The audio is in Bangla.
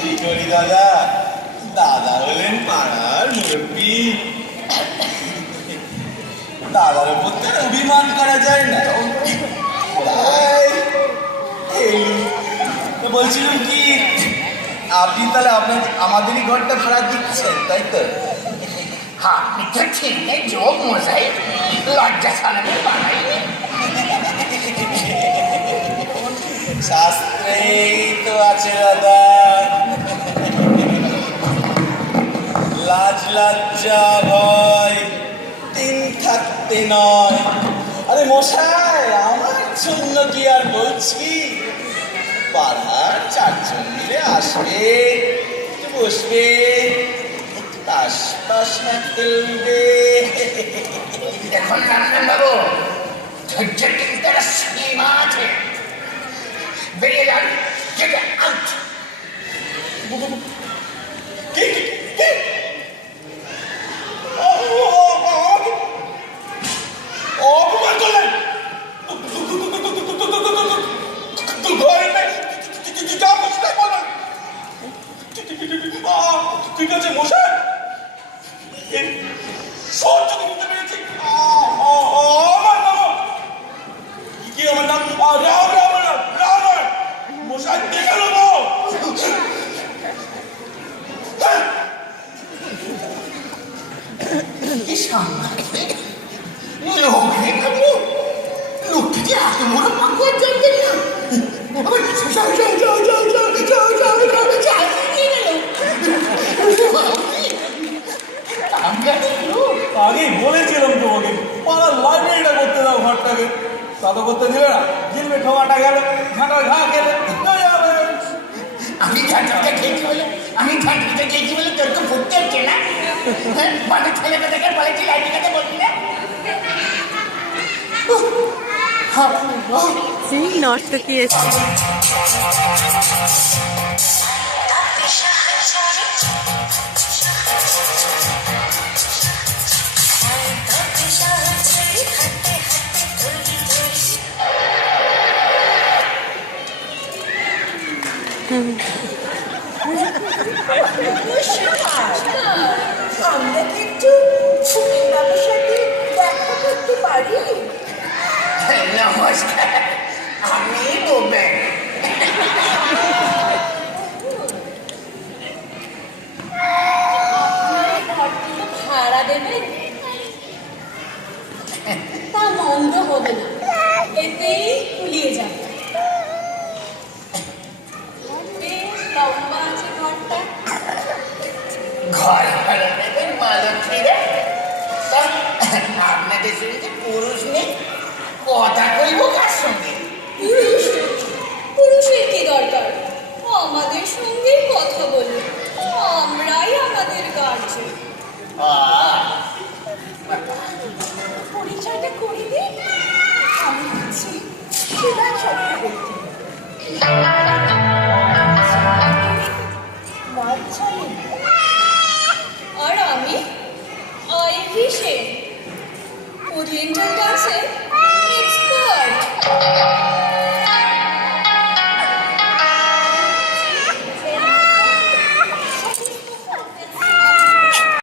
কি করি দাদা, দাদা হলেন পাড়ার মুরব্বী, দাদার উপর তো অভিমান করা যায় না। বলছিলাম কি, আপনি তাহলে আমাদেরই ঘরটা ভাড়া দিচ্ছেন, তাই তো? হ্যাঁ, তো ঠিক নেই যোগ মশাই, লজ্জা ছাড়াবে বাড়াইনি। শাস্ত্রেই তো আছে দাদা, লাজ লজ্জা ভয় তিন থাকতে নয়। আরে মশাই, আমার জন্য কি আর বলছি, পাড়ার চারজন মিলে আসবে, বসবে, তাস পাস না খেলবে। দেখুন রামনাথ বাবু, ধৈর্যের কিন্তু একটা সীমা আছে। বেরিয়ে যান, গেট আউট। অপমান করলেন, ঠিক আছে মশাই, সহ্য করতে পেরেছি। আমার নাম কি? আমার নাম রাম রাম রাম রাম মশাই, দেখে নেবো। লোকটি হাতে মোড়া পাকুয়ার জানতেন না। আগেই বলেছিলাম তোমাকে, পাড়ার লাইব্রেরিটা করতে দাও, ঘরটাকে তা তো করতে দিলে না। জিলবে ঠোয়াটা গেল, ঝাঁটার ঘা গেলে। আমি ঝাঁটাটা খেয়েছি বলে তোর তো ফুটতে হচ্ছে না। মানে ছেলেকে দেখে বলেছি লাইব্রেরিটাকে বলবি না। সেই নর্তকী এসছে। আমরা কি একটু বাবুর সাথে দেখা করতে পারি? নমস্কার, আমি বোবেন। ভাড়া দেবেন? তা মন্দ হবে না, এতেই কুলিয়ে যাবে। বেশ লম্বা আছে ঘরটা। ঘর ভাড়া নেবেন মালতীরা? আপনাদের সঙ্গে পুরুষ নেই, কথা কইব কার সঙ্গে? পুরুষের কি দরকার? আমাদের সঙ্গে কথা বলুন, আমরাই আমাদের গার্জেন। পরিচয়টা করে দিন। আমি হচ্ছি শিলা চক্রবর্তী। আর আমি আইভি সেন, ওরিয়েন্টাল ডান্স